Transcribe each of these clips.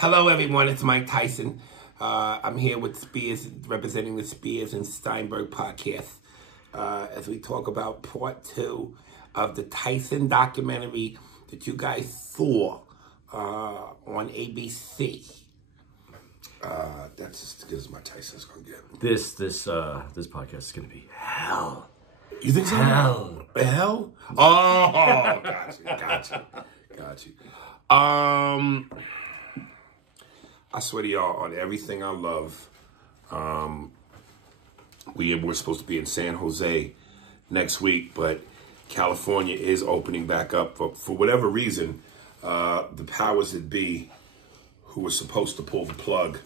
Hello, everyone. It's Mike Tyson. I'm here with Spears, representing the Spears and Steinberg podcast, as we talk about part 2 of the Tyson documentary that you guys saw on ABC. That's as good as my Tyson's gonna get. This podcast is gonna be hell. You think so? Hell? Oh, got you. I swear to y'all, on everything I love, we're supposed to be in San Jose next week, but California is opening back up. For whatever reason, the powers that be, who were supposed to pull the plug,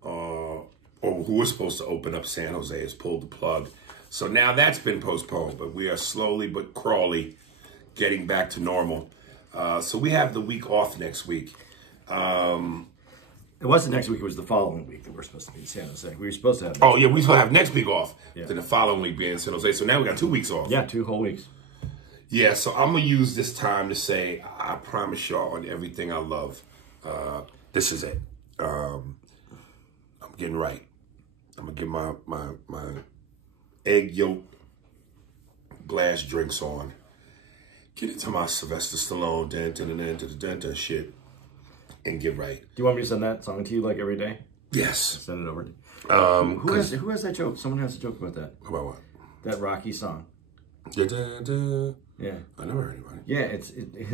or who were supposed to open up San Jose, has pulled the plug. So now that's been postponed, but we are slowly but crawly getting back to normal. So we have the week off next week. It wasn't next week, it was the following week that we're supposed to be in San Jose. We were supposed to have we supposed to have next week off. Yeah. Then the following week be in San Jose. So now we got 2 weeks off. Yeah, 2 whole weeks. Yeah, so I'm going to use this time to say, I promise y'all on everything I love, this is it. I'm getting right. I'm going to get my egg yolk glass drinks on. Get into my Sylvester Stallone dun shit and get right. Do you want me to send that song to you like every day? Yes. Send it over. Who has that joke? Someone has a joke about that. About what? That Rocky song. Yeah. I never heard anybody. Yeah,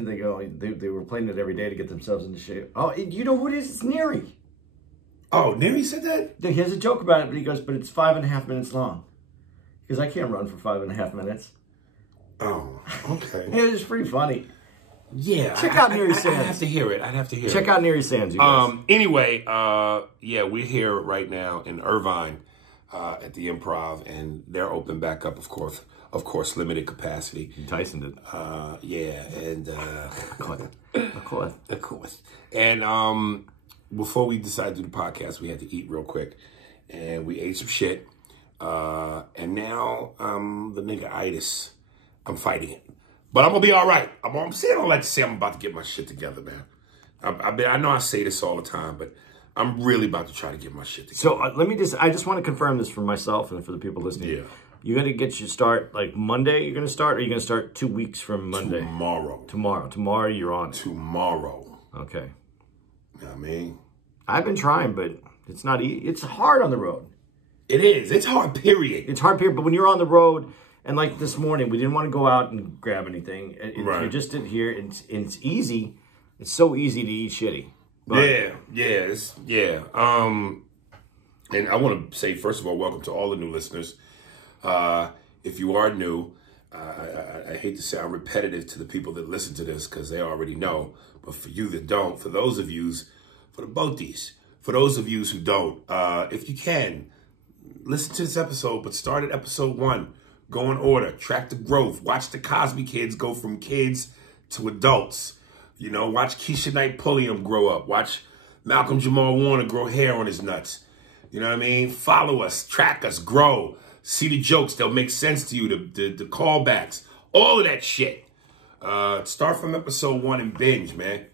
they go. They were playing it every day to get themselves into shape. Oh, you know who it is? It's Neary. Oh, Neary said that? Yeah, he has a joke about it, but he goes, but it's 5.5 minutes long. Because I can't run for 5.5 minutes. Oh, okay. Yeah, it's pretty funny. Yeah. Check out Neary Sands. I'd have to hear it. Check out Neary Sands, you guys. Anyway, we're here right now in Irvine at the Improv, and they're open back up, of course, limited capacity. Tyson did. And Of course. And before we decided to do the podcast, we had to eat real quick, and we ate some shit. And now the nigga-itis, I'm fighting it. But I'm going to be all right. I'm saying all that to say I'm about to get my shit together, man. I know I say this all the time, but I'm really about to try to get my shit together. So I just want to confirm this for myself and for the people listening. Yeah. You're going to get your start like Monday, you're going to start, or you're going to start 2 weeks from Monday? Tomorrow you're on it. Tomorrow. Okay. You know what I mean? I've been trying, but it's not easy. It's hard on the road. It is. It's hard, period. It's hard, period. But when you're on the road, and like this morning, we didn't want to go out and grab anything. Right. You just did here, and it's easy. It's so easy to eat shitty. But And I want to say, first of all, welcome to all the new listeners. If you are new, I hate to sound repetitive to the people that listen to this because they already know. But for you that don't, for those of you, for the boties, for those of you who don't, if you can, listen to this episode, but start at episode 1. Go in order. Track the growth. Watch the Cosby kids go from kids to adults. You know, watch Keisha Knight Pulliam grow up. Watch Malcolm Jamal Warner grow hair on his nuts. You know what I mean? Follow us. Track us. Grow. See the jokes. They'll make sense to you. The callbacks. All of that shit. Start from episode 1 and binge, man.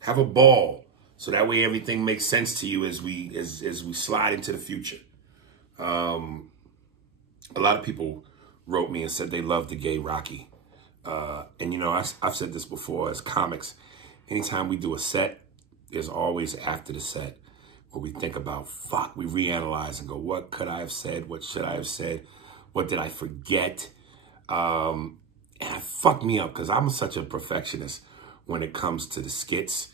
Have a ball. So that way everything makes sense to you as we slide into the future. A lot of people wrote me and said they loved the gay Rocky. And, you know, I've said this before, as comics, anytime we do a set, there's always after the set where we think about, fuck, we reanalyze and go, what could I have said? What should I have said? What did I forget? And it fucked me up because I'm such a perfectionist when it comes to the skits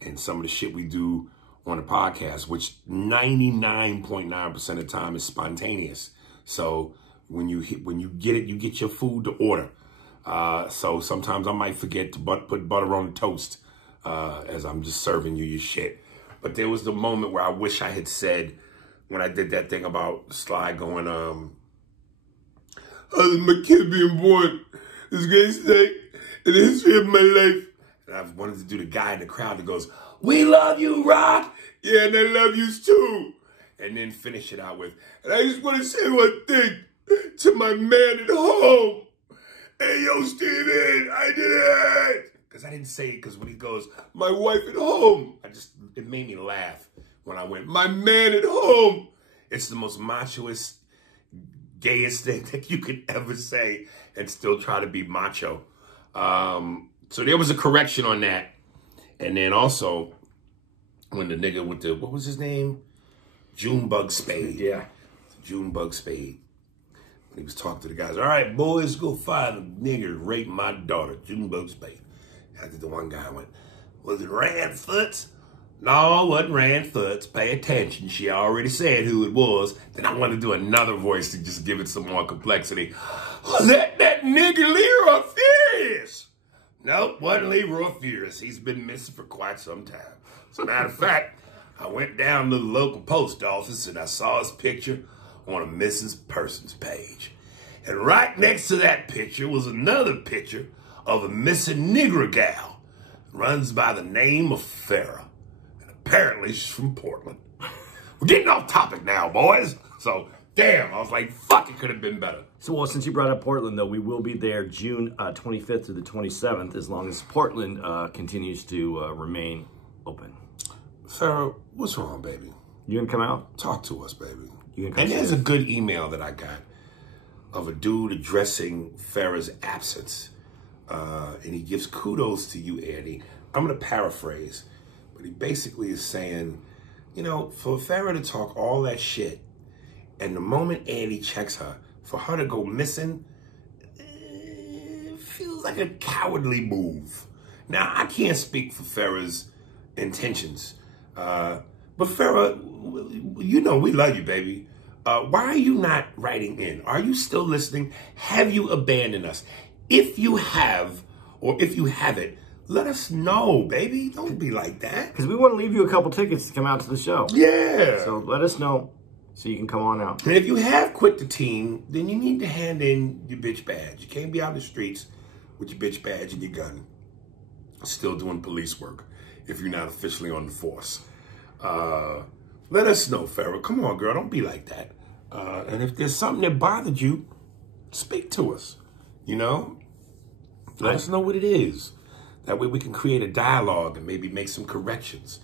and some of the shit we do on the podcast, which 99.9% of the time is spontaneous. So when you get it, you get your food to order. So sometimes I might forget to put butter on the toast as I'm just serving you your shit. But there was the moment where I wish I had said, when I did that thing about Sly going, my kid being born is going to stay in the history of my life. And I wanted to do the guy in the crowd that goes, we love you, Rock. Yeah, and I love you too. And then finish it out with, and I just want to say one thing to my man at home. Hey, yo, Steven, I did it. Because I didn't say it, because when he goes, my wife at home, I just it made me laugh when I went, my man at home. It's the most machoist, gayest thing that you could ever say and still try to be macho. So there was a correction on that. And then also, when the nigga with the, what was his name? Junebug Spade. Yeah. Junebug Spade. When he was talking to the guys, all right, boys, go find a nigger rape my daughter, Junebug Spade. After the one guy went, was it Randfoots? No, it wasn't Randfoots. Pay attention. She already said who it was. Then I want to do another voice to just give it some more complexity. Was that nigga Leroy Furious? Nope, wasn't Leroy Furious. He's been missing for quite some time. As a matter of fact, I went down to the local post office and I saw his picture on a missing persons page. And right next to that picture was another picture of a missing Negro gal. Runs by the name of Farrah. And apparently she's from Portland. We're getting off topic now, boys. So, damn, I was like, fuck, it could have been better. So, well, since you brought up Portland, though, we will be there June 25th through the 27th, as long as Portland continues to remain open. Farrah, what's wrong, baby? You gonna come out? Talk to us, baby. You gonna come and there's a good email that I got of a dude addressing Farrah's absence. And he gives kudos to you, Andy. I'm going to paraphrase, but he basically is saying, you know, for Farrah to talk all that shit, and the moment Andy checks her, for her to go missing, feels like a cowardly move. Now, I can't speak for Farrah's intentions, but Farrah, you know we love you, baby. Why are you not writing in? Are you still listening? Have you abandoned us? If you have, or if you haven't, let us know, baby. Don't be like that. Because we want to leave you a couple tickets to come out to the show. Yeah. So let us know so you can come on out. And if you have quit the team, then you need to hand in your bitch badge. You can't be out in the streets with your bitch badge and your gun, still doing police work if you're not officially on the force. Let us know, Farrah. Come on, girl. Don't be like that. And if there's something that bothered you, speak to us. You know? Let us know what it is. That way we can create a dialogue and maybe make some corrections.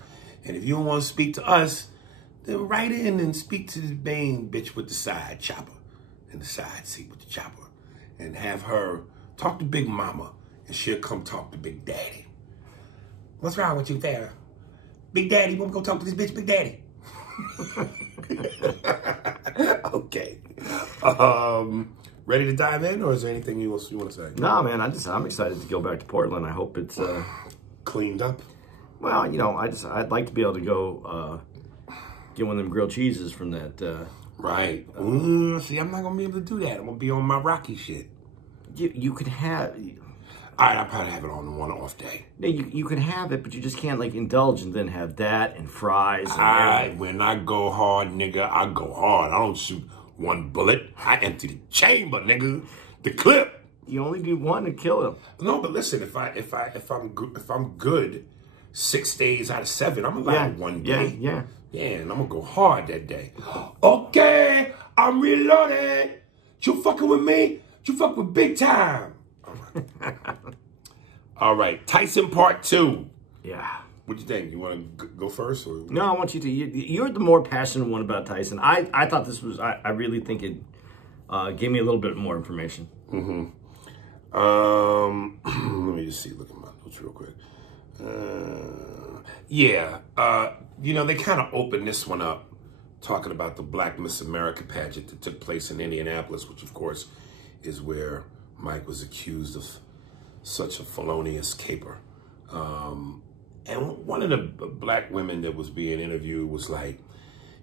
And if you don't want to speak to us, then write in and speak to the main bitch with the side chopper and the side seat with the chopper. And have her talk to Big Mama and she'll come talk to Big Daddy. What's wrong with you, Farrah? Big Daddy, you want to go talk to this bitch, Big Daddy? Okay. Ready to dive in, or is there anything you want to say? No, man. I'm excited to go back to Portland. I hope it's cleaned up. Well, you know, I'd like to be able to go get one of them grilled cheeses from that. Right. See, I'm not gonna be able to do that. I'm gonna be on my Rocky shit. You could have. All right, I'll probably have it on the one off day. Yeah, you can have it, but you just can't like indulge and then have that and fries. And everything. When I go hard, nigga, I go hard. I don't shoot one bullet. I empty the chamber, nigga. The clip. You only do one to kill him. No, but listen, if I'm good 6 days out of 7, I'm allowed one day. Yeah. Yeah, and I'm gonna go hard that day. Okay, I'm reloaded. You fucking with me? You fuck with big time. All right, Tyson Part 2. Yeah. What do you think? You want to go first? Or? No, I want you to. You're the more passionate one about Tyson. I thought this was. I really think it gave me a little bit more information. Mm-hmm. Let me just see. Look at my notes real quick. You know, they kind of opened this one up talking about the Black Miss America pageant that took place in Indianapolis, which, of course, is where Mike was accused of such a felonious caper. And one of the black women that was being interviewed was like,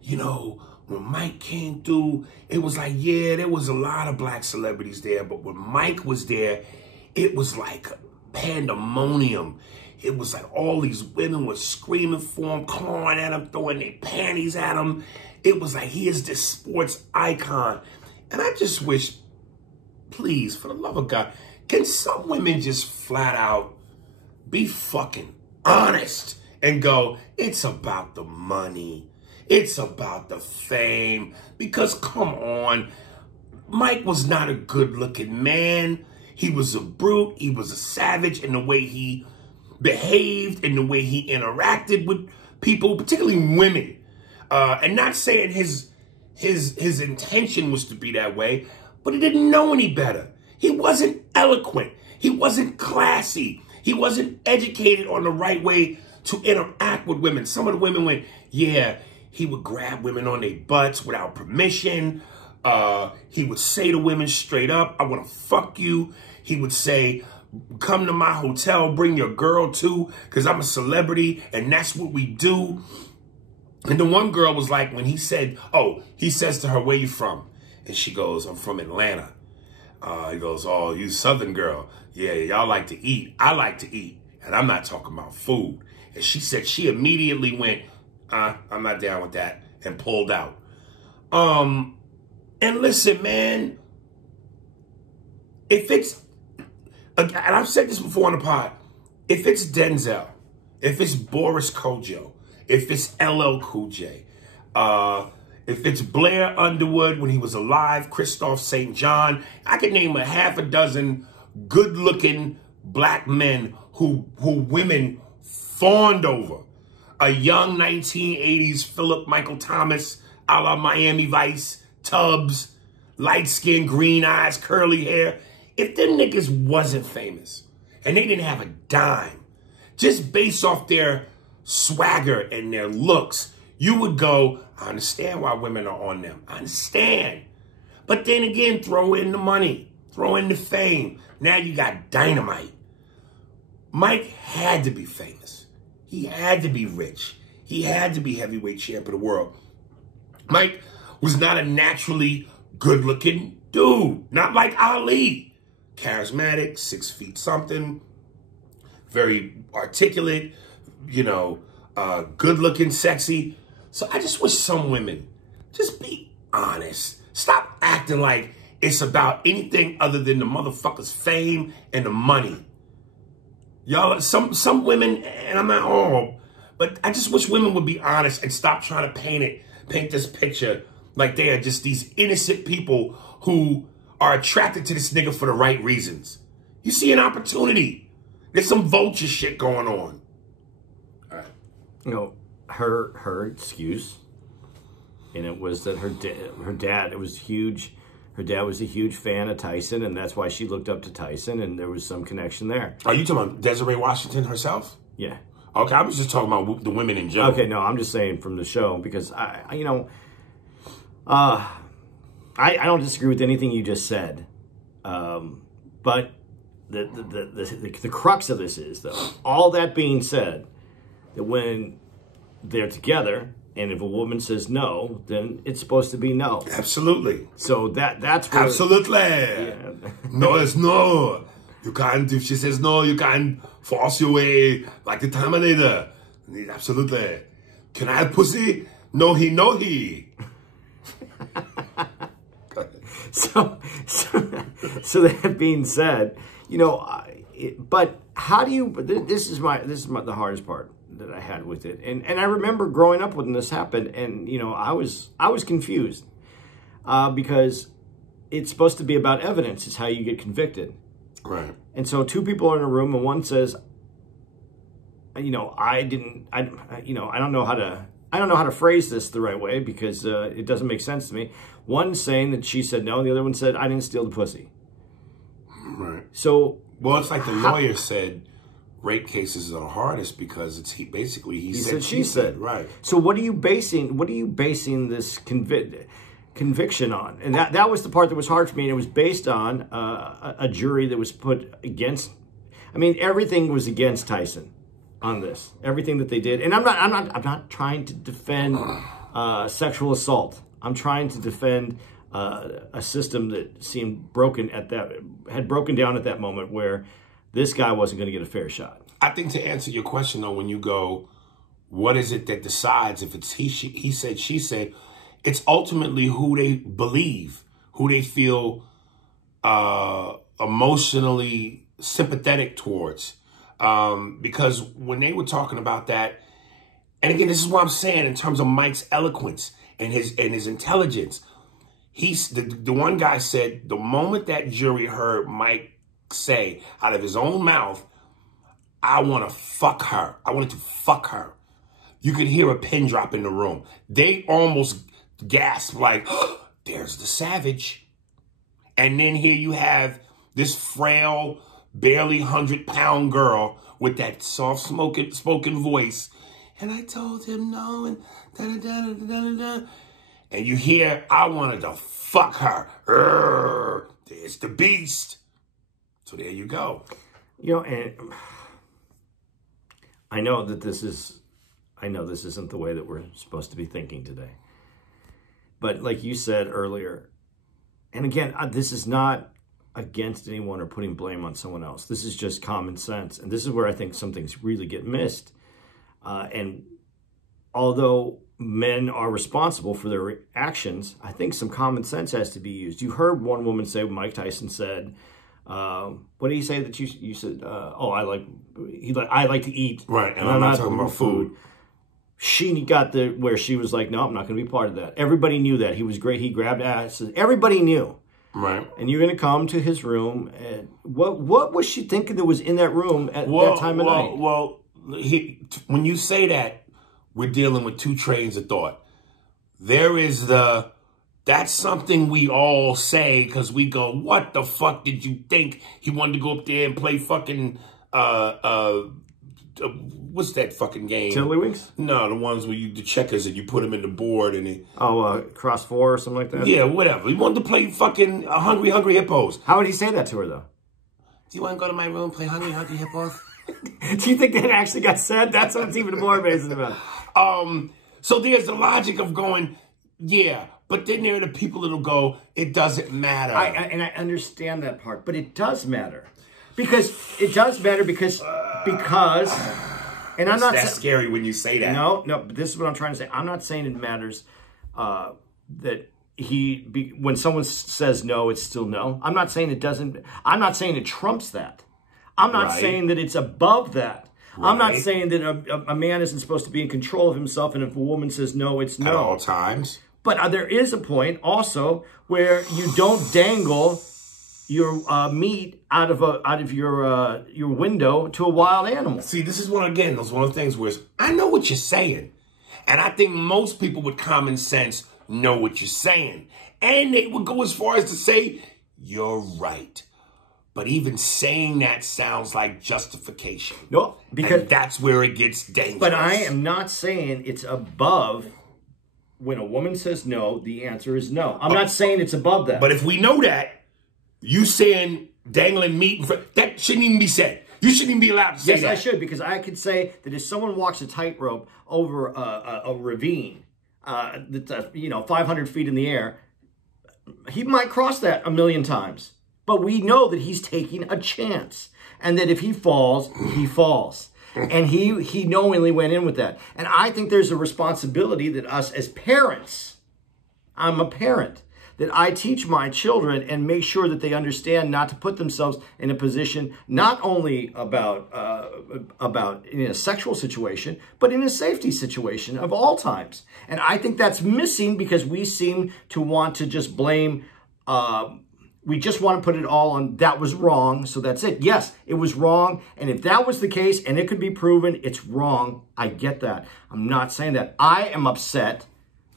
you know, when Mike came through, it was like, yeah, there was a lot of black celebrities there, but when Mike was there, it was like pandemonium. It was like all these women were screaming for him, clawing at him, throwing their panties at him. It was like he is this sports icon. And I just wish, please, for the love of God, can some women just flat out be fucking honest and go, it's about the money. It's about the fame. Because come on, Mike was not a good looking man. He was a brute. He was a savage in the way he behaved, in the way he interacted with people, particularly women, and not saying his intention was to be that way, but he didn't know any better. He wasn't eloquent. He wasn't classy. He wasn't educated on the right way to interact with women. Some of the women went, yeah, he would grab women on their butts without permission. He would say to women straight up, I want to fuck you. He would say, come to my hotel, bring your girl too, because I'm a celebrity and that's what we do. And the one girl was like, when he said, he says to her, where you from? And she goes, I'm from Atlanta. He goes, oh, you Southern girl. Yeah, y'all like to eat. I like to eat. And I'm not talking about food. And she said she immediately went, I'm not down with that, and pulled out. And listen, man, if it's, and I've said this before on the pod, if it's Denzel, if it's Boris Kojo, if it's LL Cool J, if it's Blair Underwood when he was alive, Christoph St. John, I could name a half a dozen good-looking black men who women fawned over. A young 1980s Philip Michael Thomas, a la Miami Vice, Tubbs, light skin, green eyes, curly hair. If them niggas wasn't famous and they didn't have a dime, just based off their swagger and their looks, you would go, I understand why women are on them. I understand. But then again, throw in the money, throw in the fame. Now you got dynamite. Mike had to be famous. He had to be rich. He had to be heavyweight champ of the world. Mike was not a naturally good-looking dude. Not like Ali. Charismatic, 6 feet something, very articulate, good-looking, sexy. So I just wish some women just be honest. Stop acting like it's about anything other than the motherfucker's fame and the money. Y'all, some women, and I'm not all, but I just wish women would be honest and stop trying to paint this picture like they are just these innocent people who are attracted to this nigga for the right reasons. You see an opportunity. There's some vulture shit going on. All right. Her excuse, and it was that her dad, it was huge. Her dad was a huge fan of Tyson, and that's why she looked up to Tyson, and there was some connection there. Are you talking about Desiree Washington herself? Yeah. Okay, I was just talking about the women in general. Okay, no, I'm just saying from the show, because I don't disagree with anything you just said, but the crux of this is, though, all that being said, that when they're together, and if a woman says no, then it's supposed to be no. Absolutely. So that's where... Absolutely. Yeah. No is no. You can't, if she says no, you can't force your way like the Terminator. Absolutely. Can I have pussy? No, he, no, he. So that being said, but how do you? This is the hardest part that I had with it, and I remember growing up when this happened, and I was confused because it's supposed to be about evidence. It's how you get convicted, right? And so two people are in a room, and one says, I don't know how to phrase this the right way because it doesn't make sense to me. One's saying that she said no, and the other one said, I didn't steal the pussy. Right. So, well, it's like the lawyer said, rape cases are the hardest because it's he said, she said. Right. So what are you basing this conviction on? And that was the part that was hard for me. And it was based on a jury that was put against. I mean, everything was against Tyson on this. Everything that they did, and I'm not trying to defend sexual assault. I'm trying to defend a system that seemed had broken down at that moment where this guy wasn't going to get a fair shot. I think to answer your question, though, when you go, what is it that decides if it's he said, she said, it's ultimately who they believe, who they feel emotionally sympathetic towards. Because when they were talking about that, and again, this is what I'm saying in terms of Mike's eloquence and his intelligence. The one guy said the moment that jury heard Mike say out of his own mouth, I want to fuck her. I wanted to fuck her. you could hear a pin drop in the room. They almost gasp like, oh, there's the savage. And then here you have this frail, barely 100-pound girl with that soft spoken voice. And I told him no, and da-da-da-da-da-da-da. And you hear, I wanted to fuck her. Urgh, there's the beast. So there you go. You know, and I know this isn't the way that we're supposed to be thinking today. But like you said earlier, and again, this is not against anyone or putting blame on someone else. This is just common sense. And this is where I think some things really get missed. And although men are responsible for their actions, I think some common sense has to be used. You heard one woman say, Mike Tyson said, what did he say that you said? I like to eat. Right, and I'm not talking about food. She got where she was like, no, I'm not going to be part of that. Everybody knew that. He was great. He grabbed asses. Everybody knew. Right. And you're going to come to his room. And what was she thinking that was in that room at that time of night? Well, when you say that, we're dealing with two trains of thought. There is that's something we all say because we go, what the fuck did you think? He wanted to go up there and play fucking, what's that fucking game? Tiddlywinks? No, the ones where the checkers and you put them in the board and they... Cross 4 or something like that? Yeah, whatever. He wanted to play fucking Hungry Hippos. How would he say that to her, though? Do you want to go to my room and play Hungry Hippos? Do you think that actually got said? That's what's even more amazing about it. So there's the logic of going, yeah, but then there are the people that'll go, it doesn't matter. And I understand that part, but it does matter. Because, and I'm not... That's scary when you say that. No, but this is what I'm trying to say. I'm not saying it matters that when someone says no, it's still no. I'm not saying it doesn't... I'm not saying it trumps that. I'm not saying that it's above that. Right. I'm not saying that a man isn't supposed to be in control of himself, and if a woman says no, it's no. At all times. But there is a point also where you don't dangle your meat out of your window to a wild animal. See, this is one of the things where I know what you're saying. And I think most people with common sense know what you're saying. And they would go as far as to say, you're right. But even saying that sounds like justification. No, because that's where it gets dangerous. But I am not saying it's above. When a woman says no, the answer is no. I'm not saying it's above that. But if we know that, you saying dangling meat, that shouldn't even be said. You shouldn't even be allowed to say that. Yes, I should, because I could say that if someone walks a tightrope over a ravine that's 500 feet in the air, he might cross that 1,000,000 times. But we know that he's taking a chance. And that if he falls, he falls. And he knowingly went in with that. And I think there's a responsibility that us as parents, I'm a parent, that I teach my children and make sure that they understand not to put themselves in a position not only about in a sexual situation, but in a safety situation of all times. And I think that's missing because we seem to want to just blame... we just want to put it all on, that was wrong, so that's it. Yes, it was wrong, and if that was the case and it could be proven, it's wrong. I get that. I'm not saying that. I am upset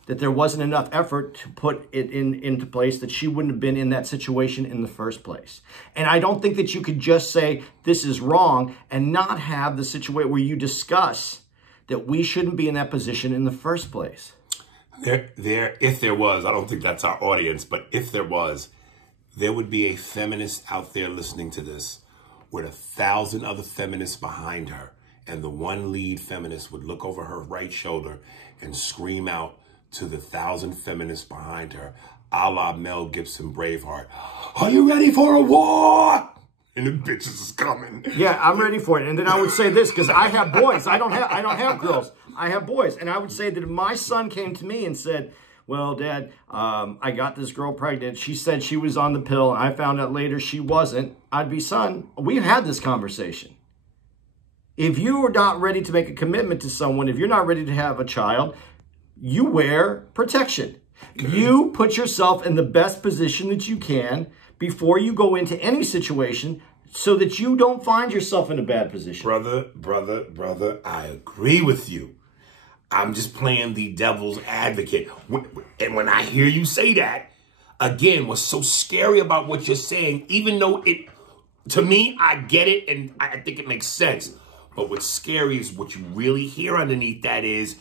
that there wasn't enough effort to put it into place, that she wouldn't have been in that situation in the first place. And I don't think that you could just say, this is wrong, and not have the situation where you discuss that we shouldn't be in that position in the first place. If there was, I don't think that's our audience, but if there was, there would be a feminist out there listening to this with 1,000 other feminists behind her. And the one lead feminist would look over her right shoulder and scream out to the 1,000 feminists behind her, a la Mel Gibson Braveheart, are you ready for a war? And the bitches is coming. Yeah, I'm ready for it. And then I would say this, because I have boys. I don't have girls. I have boys. And I would say that if my son came to me and said, well, Dad, I got this girl pregnant. She said she was on the pill, and I found out later she wasn't. I'd be, son, we've had this conversation. If you are not ready to make a commitment to someone, if you're not ready to have a child, you wear protection. You put yourself in the best position that you can before you go into any situation so that you don't find yourself in a bad position. Brother, I agree with you. I'm just playing the devil's advocate. And when I hear you say that, again, what's so scary about what you're saying, even though to me, I get it and I think it makes sense. But what's scary is what you really hear underneath that is,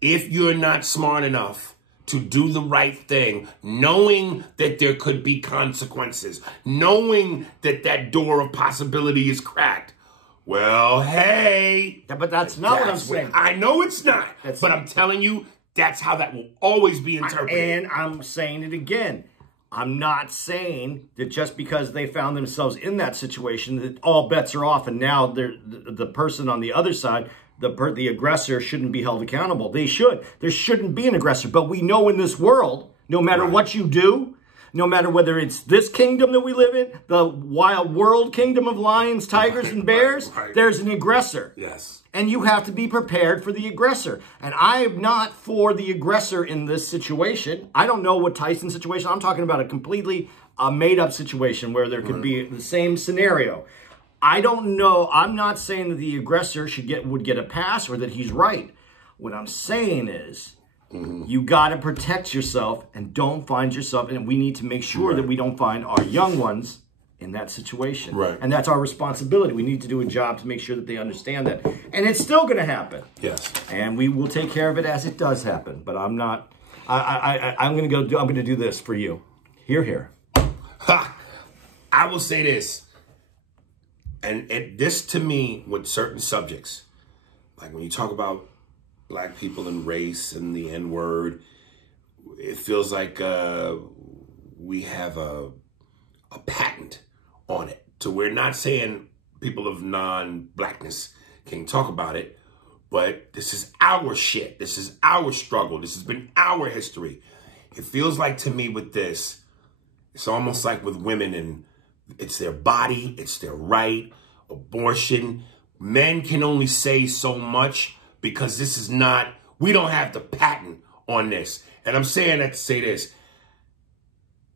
if you're not smart enough to do the right thing, knowing that there could be consequences, knowing that that door of possibility is cracked, well, hey. Yeah, but that's not what I'm saying. I know it's not, but I'm telling you, that's how that will always be interpreted. And I'm saying it again. I'm not saying that just because they found themselves in that situation that all bets are off and now the person on the other side, the aggressor, shouldn't be held accountable. They should. There shouldn't be an aggressor. But we know in this world, no matter what you do, no matter whether it's this kingdom that we live in, the wild world kingdom of lions, tigers, and bears, there's an aggressor. Yes. And you have to be prepared for the aggressor. And I'm not for the aggressor in this situation. I don't know what Tyson's situation. I'm talking about a completely made-up situation where there could be the same scenario. I don't know. I'm not saying that the aggressor would get a pass or that he's right. What I'm saying is you got to protect yourself and don't find yourself. And we need to make sure that we don't find our young ones in that situation. Right. And that's our responsibility. We need to do a job to make sure that they understand that. And it's still going to happen. Yes. And we will take care of it as it does happen. But I'm not, I'm going to do this for you. Here. Ha! I will say this. And this to me with certain subjects, like when you talk about black people and race and the N-word, it feels like we have a patent on it. So we're not saying people of non-blackness can't talk about it, but this is our shit. This is our struggle. This has been our history. It feels like to me with this, it's almost like with women, and it's their body, it's their right, abortion. Men can only say so much because this is not, we don't have the patent on this. And I'm saying that to say this.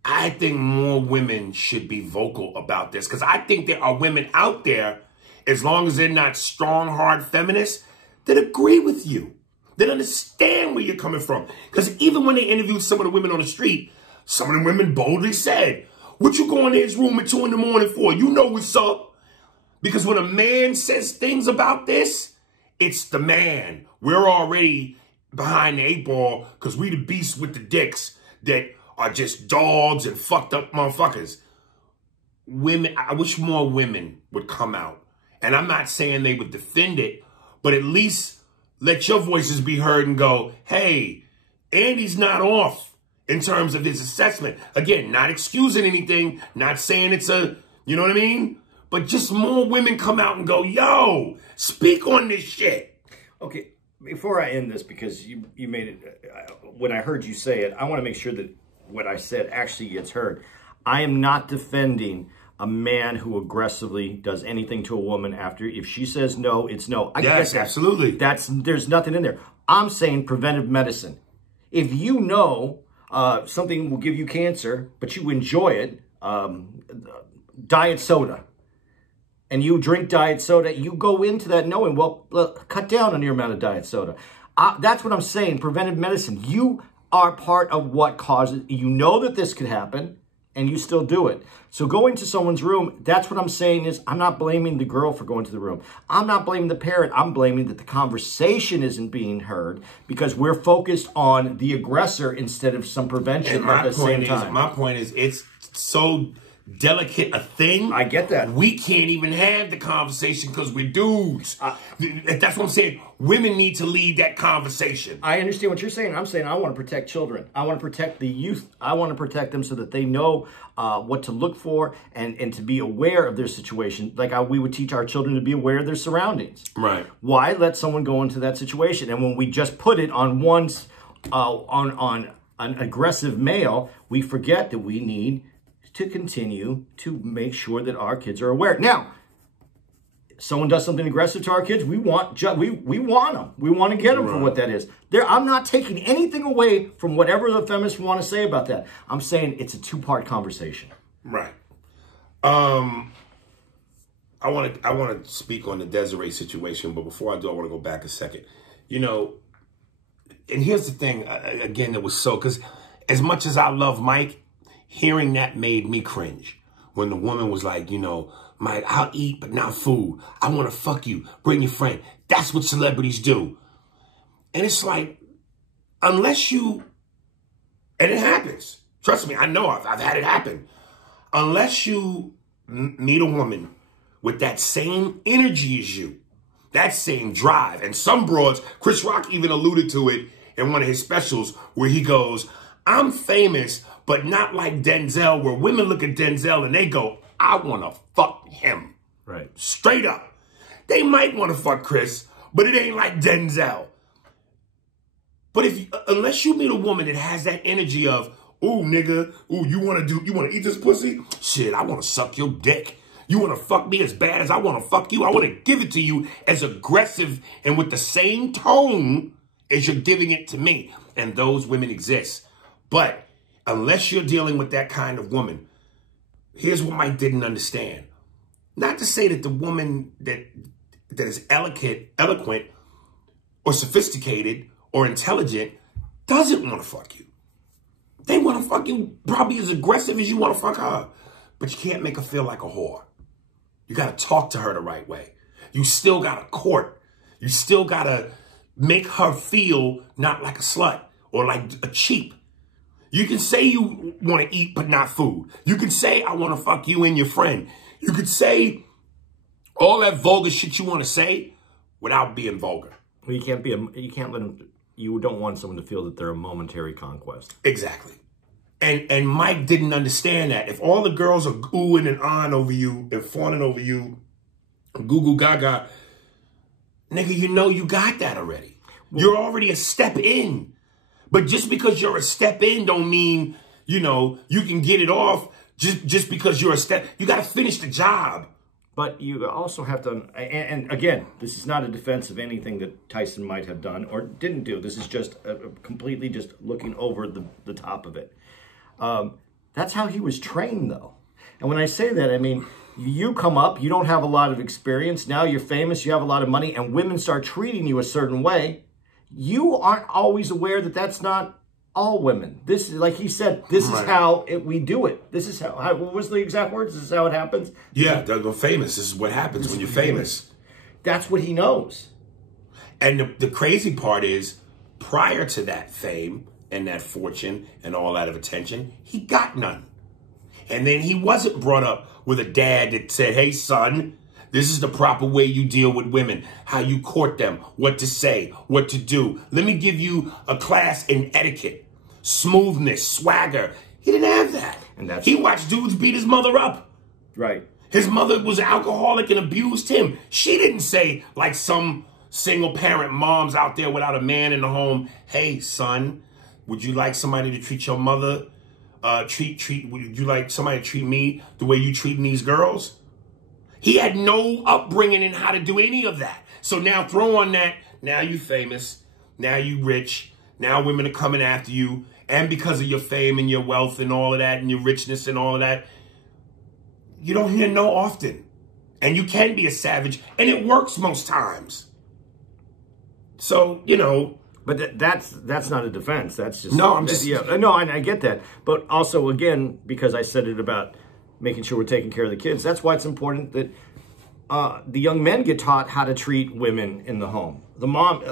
I think more women should be vocal about this because I think there are women out there, as long as they're not strong, hard feminists, that agree with you, that understand where you're coming from. Because even when they interviewed some of the women on the street, some of the women boldly said, what you going to his room at 2 in the morning for? You know what's up. Because when a man says things about this, it's the man. We're already behind the 8 ball because we the beasts with the dicks that are just dogs and fucked up motherfuckers. Women, I wish more women would come out. And I'm not saying they would defend it, but at least let your voices be heard and go, hey, Andy's not off in terms of his assessment. Again, not excusing anything, not saying it's you know what I mean? But just more women come out and go, yo, speak on this shit. Okay, before I end this, because you made it, when I heard you say it, I want to make sure that what I said actually gets heard. I am not defending a man who aggressively does anything to a woman if she says no, it's no. I yes, get that. Absolutely. There's nothing in there. I'm saying preventive medicine. If you know something will give you cancer, but you enjoy it, diet soda, and you drink diet soda, you go into that knowing, well, look, cut down on your amount of diet soda. That's what I'm saying, preventive medicine. You are part of what causes, you know that this could happen, and you still do it. So going to someone's room, that's what I'm saying is, I'm not blaming the girl for going to the room. I'm not blaming the parent. I'm blaming that the conversation isn't being heard because we're focused on the aggressor instead of some prevention at the same time. My point is, it's so delicate a thing. I get that. We can't even have the conversation because we're dudes. That's what I'm saying. Women need to lead that conversation. I understand what you're saying. I'm saying I want to protect children. I want to protect the youth. I want to protect them so that they know what to look for and to be aware of their situation. Like we would teach our children to be aware of their surroundings. Right. Why let someone go into that situation? And when we just put it on on an aggressive male, we forget that we need to continue to make sure that our kids are aware. Now, if someone does something aggressive to our kids, we want them. We want to get them for what that is. I'm not taking anything away from whatever the feminists want to say about that. I'm saying it's a two-part conversation. Right. I want to speak on the Desiree situation, but before I do, I want to go back a second. You know, and here's the thing, again, that was so, because as much as I love Mike, hearing that made me cringe. When the woman was like, you know, Mike, I'll eat, but not food. I want to fuck you. Bring your friend. That's what celebrities do. And it's like, unless you, and it happens. Trust me, I know I've had it happen. Unless you meet a woman with that same energy as you, that same drive. And some broads, Chris Rock even alluded to it in one of his specials where he goes, I'm famous, but not like Denzel, where women look at Denzel and they go, I want to fuck him. Right. Straight up. They might want to fuck Chris, but it ain't like Denzel. But unless you meet a woman that has that energy of, ooh, nigga, ooh, you want to eat this pussy? Shit, I want to suck your dick. You want to fuck me as bad as I want to fuck you? I want to give it to you as aggressive and with the same tone as you're giving it to me. And those women exist. But unless you're dealing with that kind of woman, here's what Mike didn't understand. Not to say that the woman that is eloquent or sophisticated or intelligent doesn't want to fuck you. They want to fuck you probably as aggressive as you want to fuck her. But you can't make her feel like a whore. You got to talk to her the right way. You still got to court. You still got to make her feel not like a slut or like a cheap. You can say you want to eat, but not food. You can say, I want to fuck you and your friend. You could say all that vulgar shit you want to say without being vulgar. Well, you can't let them, you don't want someone to feel that they're a momentary conquest. Exactly. And Mike didn't understand that. If all the girls are oohing and ahhing over you and fawning over you, goo goo gaga, nigga, you know you got that already. You're already a step in. But just because you're a step in don't mean, you know, you can get it off just because you're a step. You got to finish the job. But you also have to, and again, this is not a defense of anything that Tyson might have done or didn't do. This is just completely just looking over the top of it. That's how he was trained, though. And when I say that, I mean, you come up, you don't have a lot of experience. Now you're famous, you have a lot of money, and women start treating you a certain way. You aren't always aware that that's not all women. This is, like he said, this is how we do it. This is how, what was the exact words? This is how it happens? Yeah, they're famous. This is what happens when you're famous. That's what he knows. And the crazy part is, prior to that fame and that fortune and all that of attention, he got none. And then he wasn't brought up with a dad that said, hey, son, this is the proper way you deal with women, how you court them, what to say, what to do. Let me give you a class in etiquette, smoothness, swagger. He didn't have that. And he watched dudes beat his mother up. Right. His mother was an alcoholic and abused him. She didn't say, like some single parent moms out there without a man in the home, hey, son, would you like somebody to treat your mother? Would you like somebody to treat me the way you treating these girls? He had no upbringing in how to do any of that. So now throw on that, now you famous, now you rich, now women are coming after you, and because of your fame and your wealth and all of that, and your richness and all of that, you don't hear no often. And you can be a savage, and it works most times. So, you know. But that's not a defense. That's just... No, I'm just... Yeah, no, I get that. But also, again, because I said it about making sure we're taking care of the kids, that's why it's important that the young men get taught how to treat women in the home. The mom,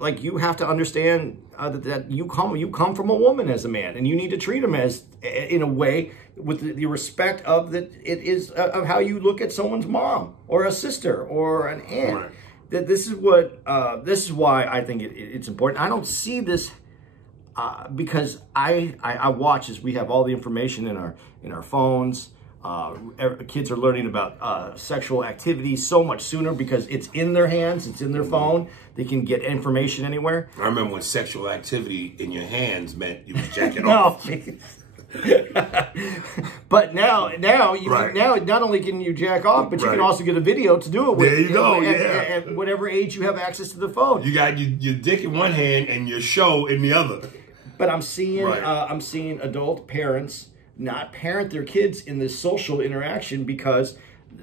like you have to understand that you come from a woman as a man, and you need to treat them as in a way with the respect of that it is of how you look at someone's mom or a sister or an aunt. Right. That this is why I think it's important. I don't see this because I watch as we have all the information in our phones. Kids are learning about sexual activity so much sooner because it's in their hands, it's in their phone. They can get information anywhere. I remember when sexual activity in your hands meant you was jacking off. But now not only can you jack off, but you can also get a video to do it with. There you go. At whatever age you have access to the phone. You got your dick in one hand and your show in the other. But I'm seeing adult parents not parent their kids in this social interaction because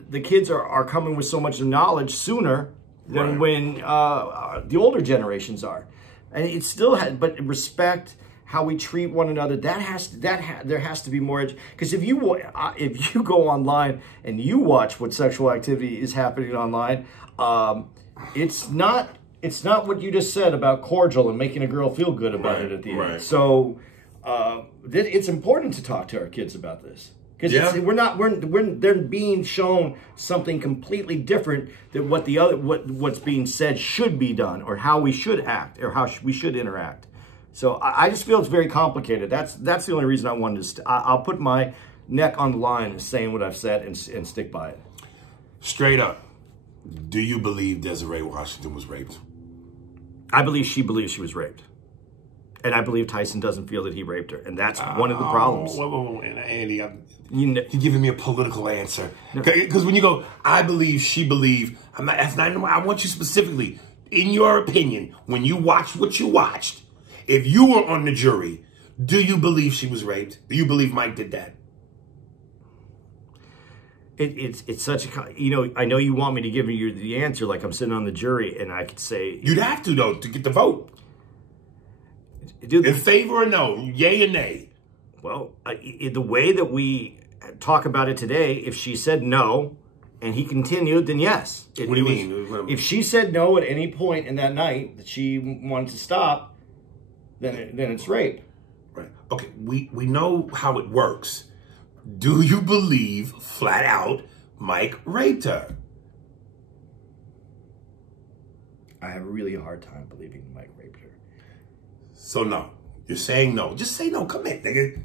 the kids are coming with so much knowledge sooner than when the older generations are. And it still had, but respect, how we treat one another, there has to be more, because if you go online and you watch what sexual activity is happening online, it's not what you just said about cordial and making a girl feel good about it at the end. So it's important to talk to our kids about this. Because they're being shown something completely different than what's being said should be done, or how we should act, or how we should interact. So I just feel it's very complicated. That's the only reason I wanted to. I'll put my neck on the line in saying what I've said and stick by it. Straight up, do you believe Desiree Washington was raped? I believe she believes she was raped. And I believe Tyson doesn't feel that he raped her. And that's one of the problems. Whoa, Andy, you're giving me a political answer. Because when you go, I believe, she believed, I want you specifically, in your opinion, when you watched what you watched, if you were on the jury, do you believe she was raped? Do you believe Mike did that? It's such a, I know you want me to give you the answer like I'm sitting on the jury, and I could say... You'd have to, though, to get the vote. In favor or no? Yay or nay? Well, the way that we talk about it today, if she said no and he continued, then yes. What do you mean? If she said no at any point in that night that she wanted to stop, then it's rape. Right. Okay, we know how it works. Do you believe, flat out, Mike raped her? I have a really hard time believing Mike raped her. So no. You're saying no. Just say no. Come in, nigga.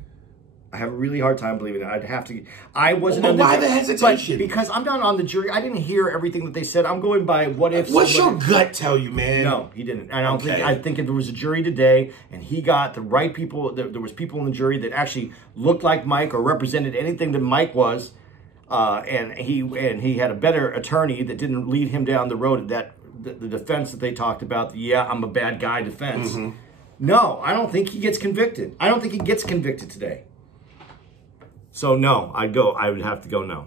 I have a really hard time believing it. I'd have to... I wasn't... But why the hesitation? Because I'm not on the jury. I didn't hear everything that they said. I'm going by what if... What's your gut tell you, man? No, he didn't. I think if there was a jury today and he got the right people, there was people in the jury that actually looked like Mike or represented anything that Mike was, and he had a better attorney that didn't lead him down the road that the defense that they talked about, I'm a bad guy defense. Mm-hmm. No, I don't think he gets convicted. I don't think he gets convicted today. So no, I would have to go no.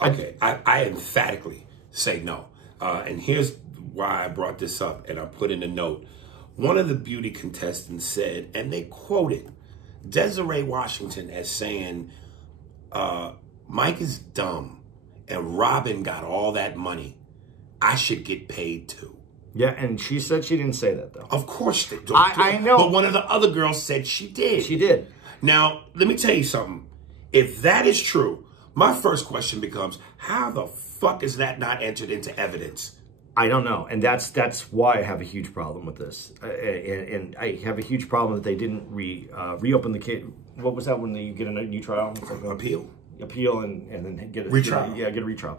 Okay, I emphatically say no. And here's why I brought this up, and I put in a note. One of the beauty contestants said, and they quoted Desiree Washington as saying, Mike is dumb, and Robin got all that money. I should get paid too. Yeah, and she said she didn't say that, though. Of course they do. I know. But one of the other girls said she did. She did. Now, let me tell you something. If that is true, my first question becomes, how the fuck is that not entered into evidence? I don't know. And that's why I have a huge problem with this. And I have a huge problem that they didn't reopen the case. What was that when you get a new trial? Appeal. Appeal and then get a retrial. Get a retrial.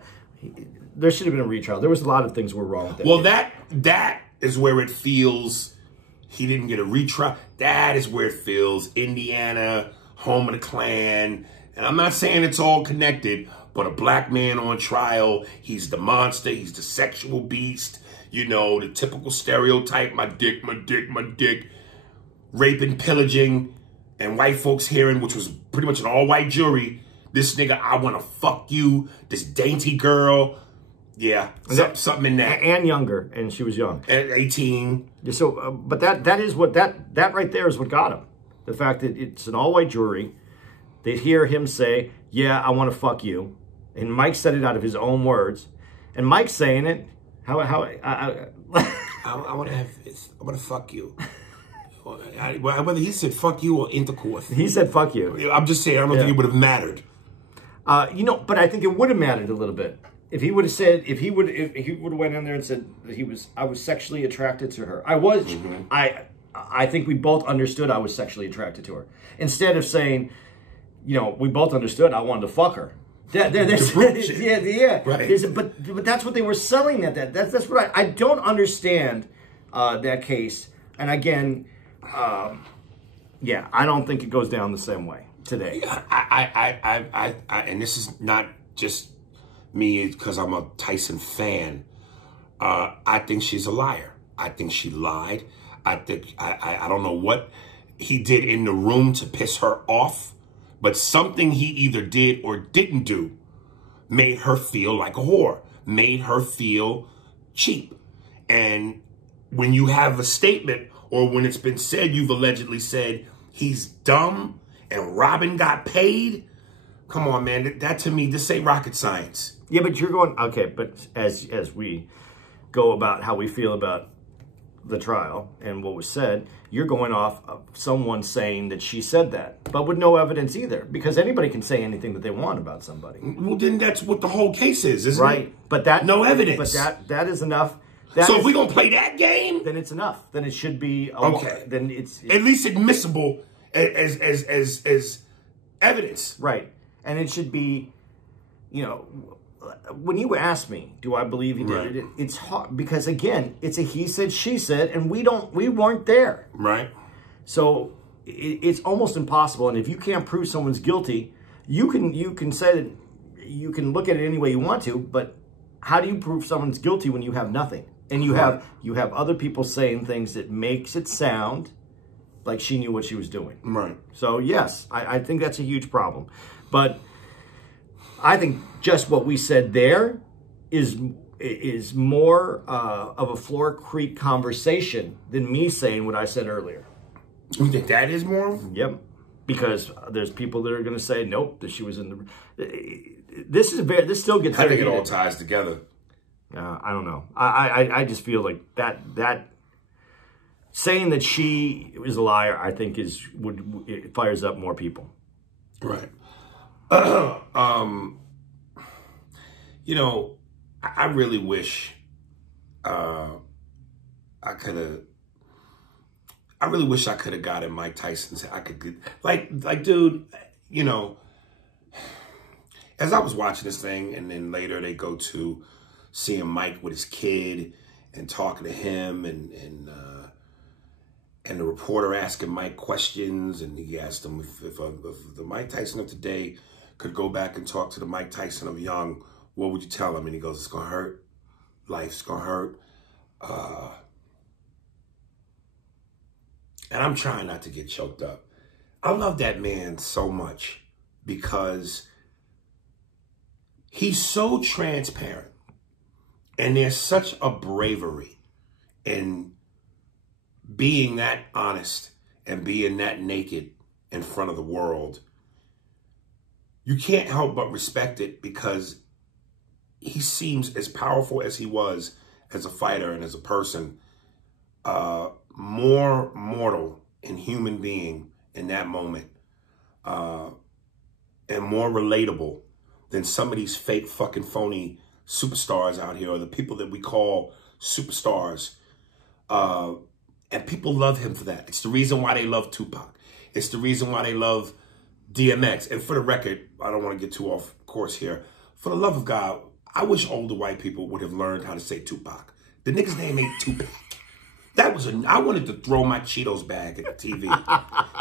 There should have been a retrial. There was a lot of things were wrong with that. Well, that is where it feels he didn't get a retrial. That is where it feels Indiana, home of the Klan. And I'm not saying it's all connected, but a black man on trial, he's the monster, he's the sexual beast, the typical stereotype, my dick, raping, pillaging, and white folks hearing, which was pretty much an all-white jury, this nigga, I want to fuck you, this dainty girl. Yeah, something in that. And younger, and she was young. At 18. So, but that is what, that right there is what got him. The fact that it's an all-white jury. They'd hear him say, yeah, I want to fuck you. And Mike said it out of his own words. And Mike's saying it, I want to fuck you. Whether he said fuck you or intercourse. He said fuck you. I'm just saying, I don't think it would have mattered. But I think it would have mattered a little bit. If he would have said, if he would have went in there and said that I was sexually attracted to her. I was. Mm-hmm. I think we both understood I was sexually attracted to her. Instead of saying, we both understood I wanted to fuck her. Right. But that's what they were selling at that. That's what I don't understand that case. And again, I don't think it goes down the same way today. I and this is not just me because I'm a Tyson fan. I think she's a liar. I think she lied. I think I don't know what he did in the room to piss her off. But something he either did or didn't do made her feel like a whore, made her feel cheap. And when you have a statement or when it's been said, you've allegedly said he's dumb and Robin got paid. Come on, man. That to me, this ain't rocket science. Yeah, but you're going, okay, but as we go about how we feel about the trial and what was said, you're going off of someone saying that she said that, but with no evidence either, because anybody can say anything that they want about somebody. Well, then that's what the whole case is, isn't it? Right, but that... No evidence. But that is enough. So if we're going to play that game? Then it's enough. Then it should be... Okay. Then it's... At least admissible as evidence. Right. And it should be, you know, when you ask me, do I believe he did it? It's hard because, again, it's a he said, she said, and we weren't there. Right. So it's almost impossible. And if you can't prove someone's guilty, you can say that you can look at it any way you want to, but how do you prove someone's guilty when you have nothing? And you have other people saying things that makes it sound like she knew what she was doing. Right. So, yes, I think that's a huge problem. But I think just what we said there is more of a Floor Creek conversation than me saying what I said earlier. You think that is more? Yep. Because there's people that are going to say, nope, that she was in the... This still gets... I think it all ties together. I don't know. I just feel like that saying that she is a liar, I think it fires up more people. Right. You know, I really wish I really wish I could have gotten Mike Tyson's. I could like, dude, you know, as I was watching this thing, and then later they go to seeing Mike with his kid and talking to him, and the reporter asking Mike questions, and he asked him if the Mike Tyson of today could go back and talk to the Mike Tyson of young, what would you tell him? And he goes, it's gonna hurt. Life's gonna hurt. And I'm trying not to get choked up. I love that man so much because he's so transparent. And there's such a bravery in being that honest and being that naked in front of the world. You can't help but respect it because he seems as powerful as he was as a fighter and as a person, more mortal and human being in that moment, and more relatable than some of these fake fucking phony superstars out here, or the people that we call superstars. And people love him for that. It's the reason why they love Tupac. It's the reason why they love DMX. And for the record, I don't want to get too off course here. For the love of God, I wish older white people would have learned how to say Tupac. The nigga's name ain't Tupac. I wanted to throw my Cheetos bag at the TV.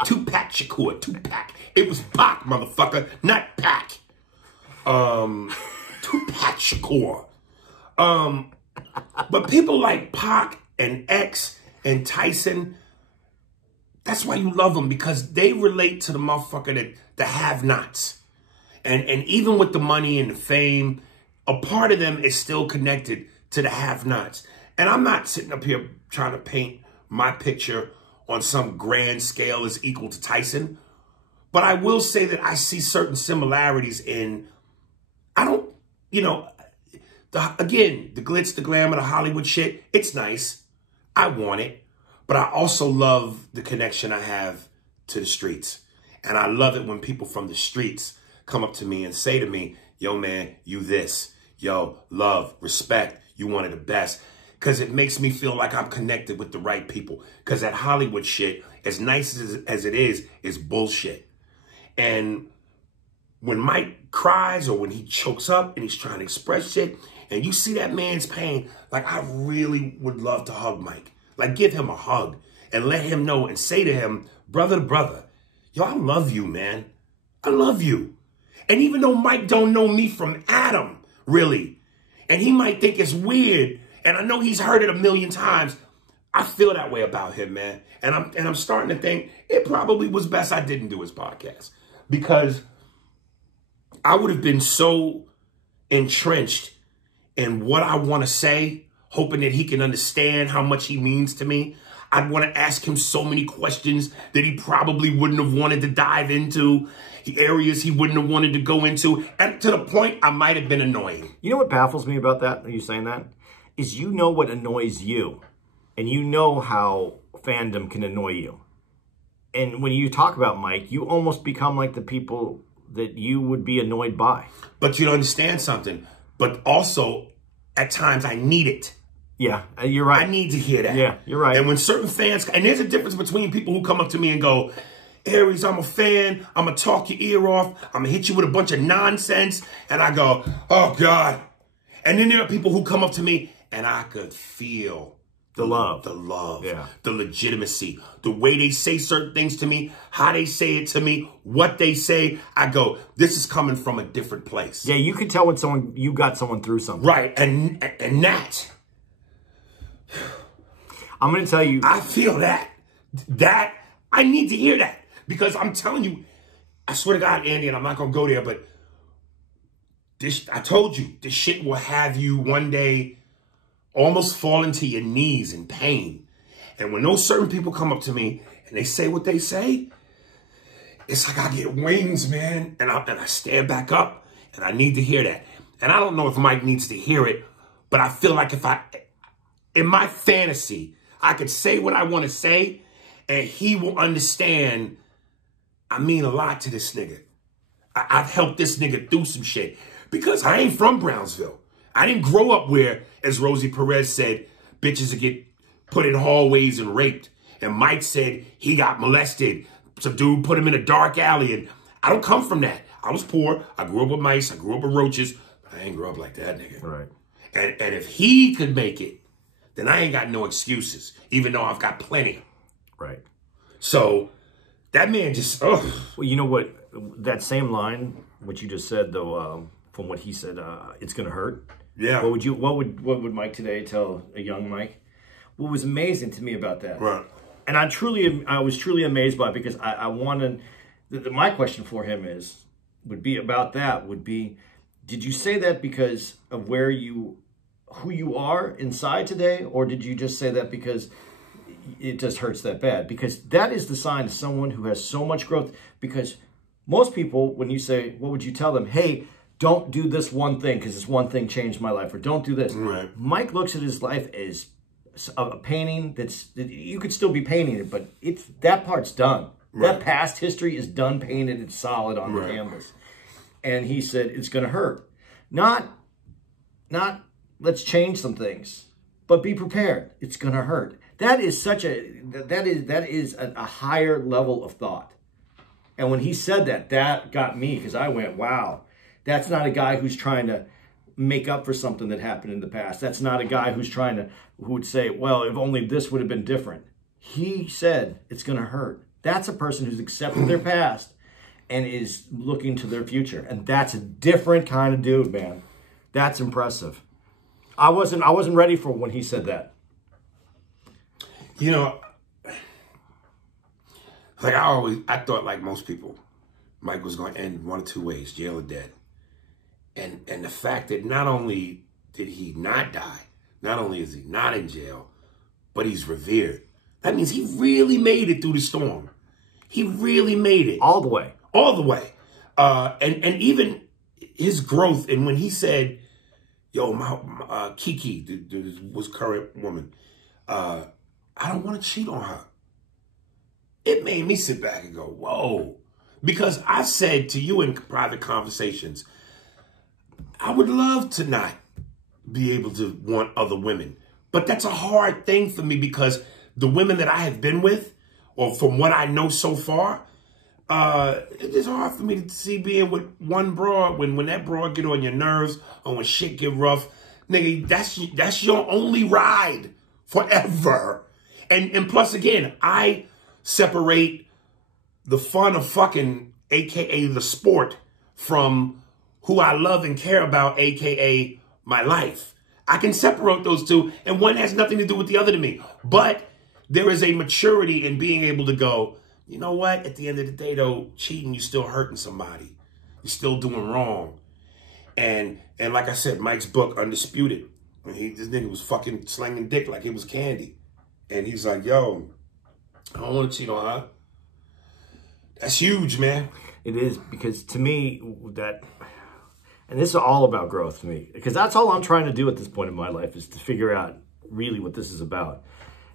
Tupac Shakur, Tupac. It was Pac, motherfucker, not Pac. Tupac Shakur. But people like Pac and X and Tyson, that's why you love them, because they relate to the motherfucker the have-nots. And even with the money and the fame, a part of them is still connected to the have-nots. And I'm not sitting up here trying to paint my picture on some grand scale as equal to Tyson. But I will say that I see certain similarities in, again, the glitz, the glamour, the Hollywood shit, it's nice. I want it. But I also love the connection I have to the streets. And I love it when people from the streets come up to me and say to me, yo, man, you this. Yo, love, respect. You one of the best. Because it makes me feel like I'm connected with the right people. Because that Hollywood shit, as nice as it is bullshit. And when Mike cries or when he chokes up and he's trying to express shit, and you see that man's pain, like, I really would love to hug Mike. Like, give him a hug and let him know and say to him, brother to brother, yo, I love you, man. I love you. And even though Mike don't know me from Adam, really, and he might think it's weird, and I know he's heard it a million times, I feel that way about him, man. And I'm starting to think it probably was best I didn't do his podcast, because I would have been so entrenched in what I want to say, hoping that he can understand how much he means to me. I'd want to ask him so many questions that he probably wouldn't have wanted to dive into, areas he wouldn't have wanted to go into, and to the point I might have been annoying. You know what baffles me about that, you saying that? Is you know what annoys you, and you know how fandom can annoy you. And when you talk about Mike, you almost become like the people that you would be annoyed by. But you don't understand something. But also, at times, I need it. Yeah, you're right. I need to hear that. Yeah, you're right. And when certain fans, and there's a difference between people who come up to me and go, Aries, I'm a fan. I'm going to talk your ear off. I'm going to hit you with a bunch of nonsense. And I go, oh, God. And then there are people who come up to me and I could feel the love, yeah, the legitimacy, the way they say certain things to me, how they say it to me, what they say. I go, this is coming from a different place. Yeah, you can tell when you got someone through something. Right. And that, I'm going to tell you, I feel that I need to hear that, because I'm telling you, I swear to God, Andy, and I'm not going to go there, but this, I told you, this shit will have you one day almost falling to your knees in pain. And when those certain people come up to me and they say what they say, it's like I get wings, man. And I stand back up, and I need to hear that. And I don't know if Mike needs to hear it, but I feel like in my fantasy, I could say what I want to say, and he will understand I mean a lot to this nigga. I've helped this nigga through some shit, because I ain't from Brownsville. I didn't grow up where, as Rosie Perez said, bitches would get put in hallways and raped. And Mike said he got molested. Some dude put him in a dark alley. And I don't come from that. I was poor. I grew up with mice. I grew up with roaches. I ain't grow up like that nigga. Right. And if he could make it, then I ain't got no excuses, even though I've got plenty. Right. So that man just, Well, you know what? That same line, what you just said, though, from what he said, it's going to hurt. Yeah. What would Mike today tell a young Mike? What was amazing to me about that, right, and I was truly amazed by it, because I wanted, my question for him would be, did you say that because of who you are inside today, or did you just say that because it just hurts that bad? Because that is the sign of someone who has so much growth. Because most people, when you say, what would you tell them? Hey, don't do this one thing because this one thing changed my life, or don't do this. Right. Mike looks at his life as a painting that you could still be painting it, but that part's done. Right. That past history is done, painted, it's solid on the canvas. And he said, it's going to hurt. Not let's change some things, but be prepared. It's going to hurt. That is that is a higher level of thought. And when he said that got me, because I went, wow. That's not a guy who's trying to make up for something that happened in the past. That's not a guy who would say, well, if only this would have been different. He said it's going to hurt. That's a person who's accepted their past and is looking to their future. And that's a different kind of dude, man. That's impressive. I wasn't ready for when he said that. You know, like I thought, like most people, Mike was going to end one of two ways, jail or dead. And the fact that not only did he not die, not only is he not in jail, but he's revered. That means he really made it through the storm. He really made it. All the way. All the way. And even his growth, and when he said, yo, my Kiki, was current woman, I don't want to cheat on her. It made me sit back and go, whoa. Because I said to you in private conversations, I would love to not be able to want other women. But that's a hard thing for me, because the women that I have been with, or from what I know so far, it is hard for me to see being with one broad when that broad get on your nerves, or when shit get rough. Nigga, that's your only ride forever. And plus, again, I separate the fun of fucking, AKA the sport, from who I love and care about, AKA my life. I can separate those two, and one has nothing to do with the other to me. But there is a maturity in being able to go, you know what? At the end of the day, though, cheating, you're still hurting somebody. You're still doing wrong. And like I said, Mike's book, Undisputed, when this nigga was fucking slinging dick like it was candy. And he's like, yo, I don't want to cheat on her. That's huge, man. It is, because to me, and this is all about growth to me, because that's all I'm trying to do at this point in my life, is to figure out really what this is about.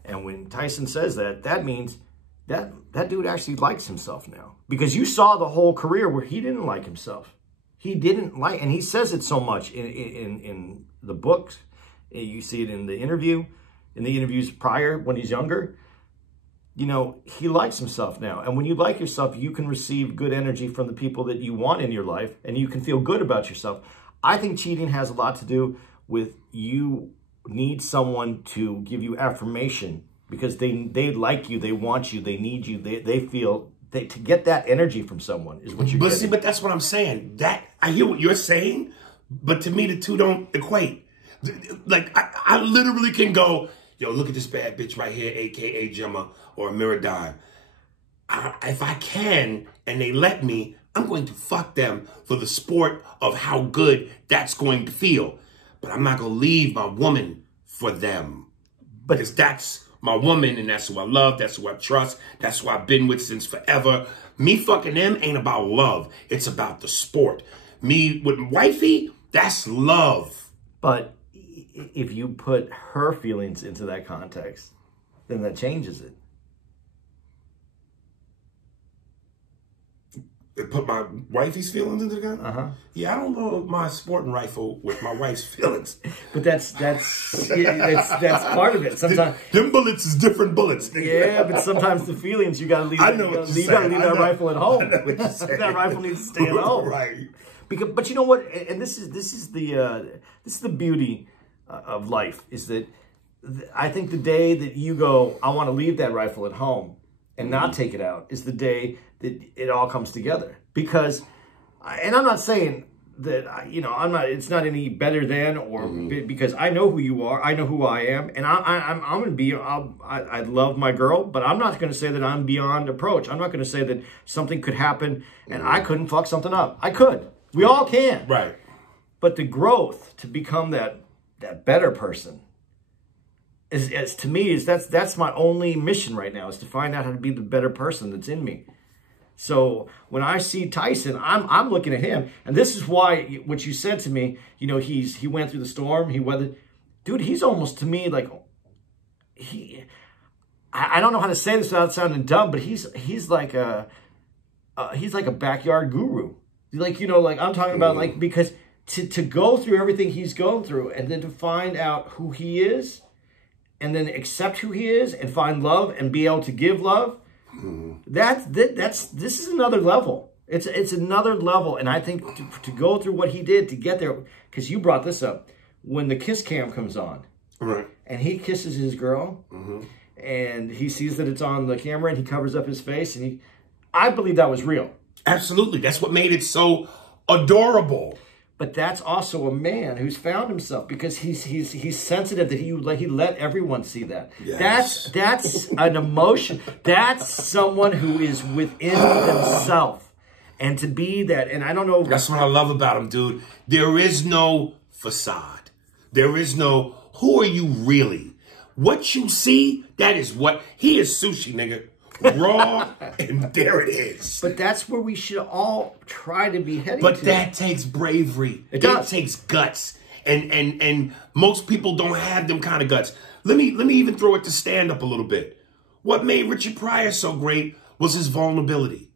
And when Tyson says that, that means that dude actually likes himself now. Because you saw the whole career where he didn't like himself. He didn't like, and he says it so much in the books. You see it in the interviews prior when he's younger. You know, he likes himself now. And when you like yourself, you can receive good energy from the people that you want in your life, and you can feel good about yourself. I think cheating has a lot to do with you need someone to give you affirmation, because they like you, they want you, they need you, they feel, to get that energy from someone is what you're getting. See, but that's what I'm saying. That, I hear what you're saying, but to me the two don't equate. Like, I literally can go, yo, look at this bad bitch right here, a.k.a. Gemma or Miradigm. If I can, and they let me, I'm going to fuck them for the sport of how good that's going to feel. But I'm not going to leave my woman for them. Because that's my woman, and that's who I love, that's who I trust, that's who I've been with since forever. Me fucking them ain't about love. It's about the sport. Me with wifey, that's love. But if you put her feelings into that context, then that changes it. Put my wifey's feelings into the gun? Uh-huh. Yeah, I don't know my sporting rifle with my wife's feelings. But that's part of it. Sometimes them bullets is different bullets. Yeah, but sometimes the feelings, you gotta leave. I know what you're saying. You gotta leave that rifle at home. That rifle needs to stay at home. Right. Because, but you know what? And this is the beauty of life, is that I think the day that you go, I want to leave that rifle at home and not take it out, is the day that it all comes together. Because, and I'm not saying that, you know, it's not any better than, or because I know who you are, I know who I am, and I'm going to be, I love my girl, but I'm not going to say that I'm beyond approach. I'm not going to say that something could happen and I couldn't fuck something up. I could. We all can. Right. But the growth to become that better person, is to me, that's my only mission right now, is to find out how to be the better person that's in me. So when I see Tyson, I'm looking at him, and this is why what you said to me, you know, he went through the storm, he weathered. Dude, he's almost to me like I don't know how to say this without sounding dumb, but he's like a backyard guru. Like, you know, like I'm talking about, like, because to go through everything he's going through, and then to find out who he is, and then accept who he is, and find love and be able to give love. This is another level. It's another level, and I think to go through what he did to get there, because you brought this up, when the kiss cam comes on, right, and he kisses his girl, and he sees that it's on the camera, and he covers up his face, and I believe that was real. Absolutely, that's what made it so adorable. But that's also a man who's found himself, because he's sensitive, that he let everyone see that. Yes. That's an emotion. That's someone who is within themselves. And to be that, and I don't know. That's what I love about him, dude. There is no facade. There is no, who are you really? What you see, that is what, he is sushi, nigga. Raw, and there it is. But that's where we should all try to be heading But that takes bravery. It does. It takes guts. And most people don't have them kind of guts. Let me even throw it to stand up a little bit. What made Richard Pryor so great was his vulnerability.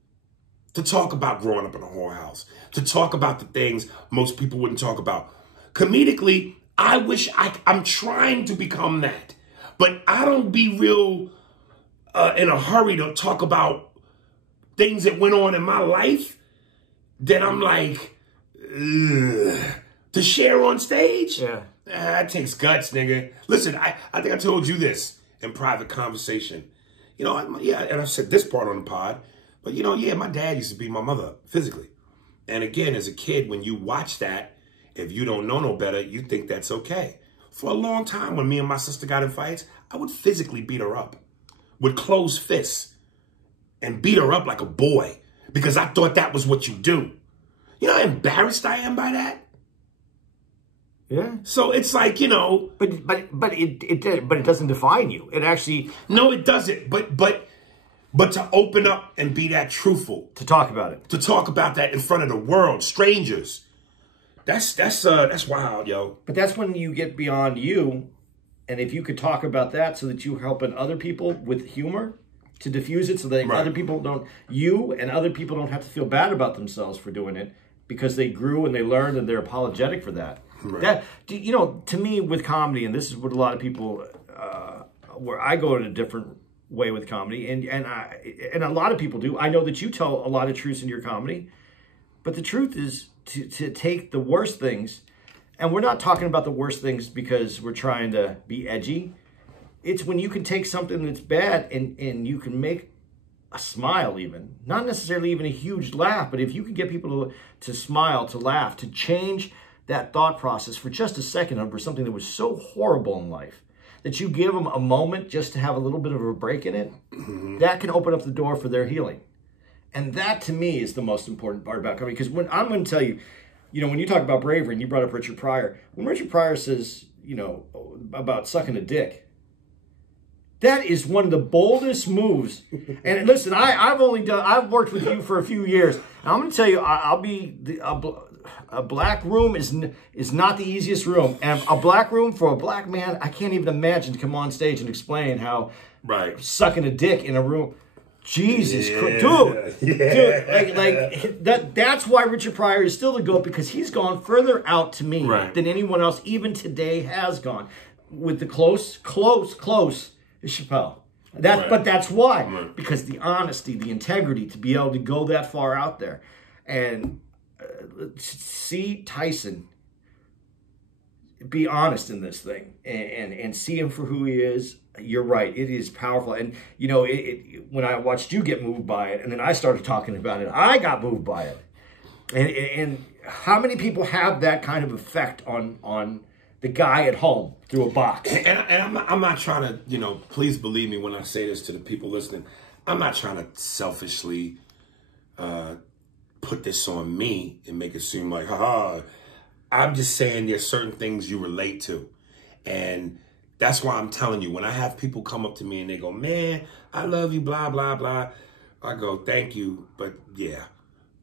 To talk about growing up in a whorehouse. To talk about the things most people wouldn't talk about. Comedically, I wish I'm trying to become that. But I don't be real in a hurry to talk about things that went on in my life that I'm like, to share on stage? Yeah. That takes guts, nigga. Listen, I think I told you this in private conversation. You know, and I've said this part on the pod, but you know, yeah, my dad used to be my mother physically. And again, as a kid, when you watch that, if you don't know no better, you think that's okay. For a long time, when me and my sister got in fights, I would physically beat her up with closed fists and beat her up like a boy, because I thought that was what you do. You know how embarrassed I am by that? Yeah. So it's like, you know. But it doesn't define you. It actually. No, it doesn't. But to open up and be that truthful. To talk about it. To talk about that in front of the world, strangers. That's wild, yo. But that's when you get beyond you. And if you could talk about that so that you're helping other people with humor to diffuse it so that other people don't, you and other people don't have to feel bad about themselves for doing it because they grew and they learned and they're apologetic for that. Right. That, you know, to me with comedy, and this is what a lot of people, where I go in a different way with comedy, and a lot of people do. I know that you tell a lot of truths in your comedy, but the truth is to take the worst things. And we're not talking about the worst things because we're trying to be edgy. It's when you can take something that's bad and you can make a smile even. Not necessarily even a huge laugh, but if you can get people to smile, to laugh, to change that thought process for just a second over something that was so horrible in life, that you give them a moment just to have a little bit of a break in it, that can open up the door for their healing. And that to me is the most important part about comedy. Because when I'm going to tell you, you know, when you talk about bravery, and you brought up Richard Pryor, when Richard Pryor says, you know, about sucking a dick, that is one of the boldest moves. And listen, I've worked with you for a few years, and I'm going to tell you, a black room is not the easiest room, and a black room for a black man, I can't even imagine to come on stage and explain how sucking a dick in a room. Jesus Christ, dude, that's why Richard Pryor is still the GOAT, because he's gone further out to me than anyone else, even today, has gone. With the close is Chappelle. But that's why, because the honesty, the integrity, to be able to go that far out there, and see Tyson be honest in this thing, and see him for who he is. You're right. It is powerful. And, you know, when I watched you get moved by it, and then I started talking about it, I got moved by it. And how many people have that kind of effect on the guy at home through a box? And I'm not trying to, you know, please believe me when I say this to the people listening. I'm not trying to selfishly put this on me and make it seem like, haha. I'm just saying there's certain things you relate to. And that's why I'm telling you, when I have people come up to me and they go, man, I love you, blah, blah, blah. I go, thank you, but yeah.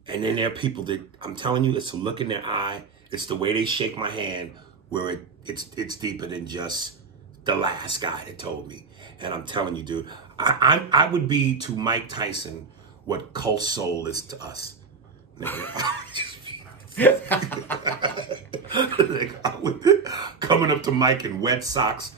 And then there are people that, I'm telling you, it's a look in their eye. It's the way they shake my hand where it's deeper than just the last guy that told me. And I'm telling you, dude, I would be to Mike Tyson what Cult Soul is to us. Coming up to Mike in wet socks.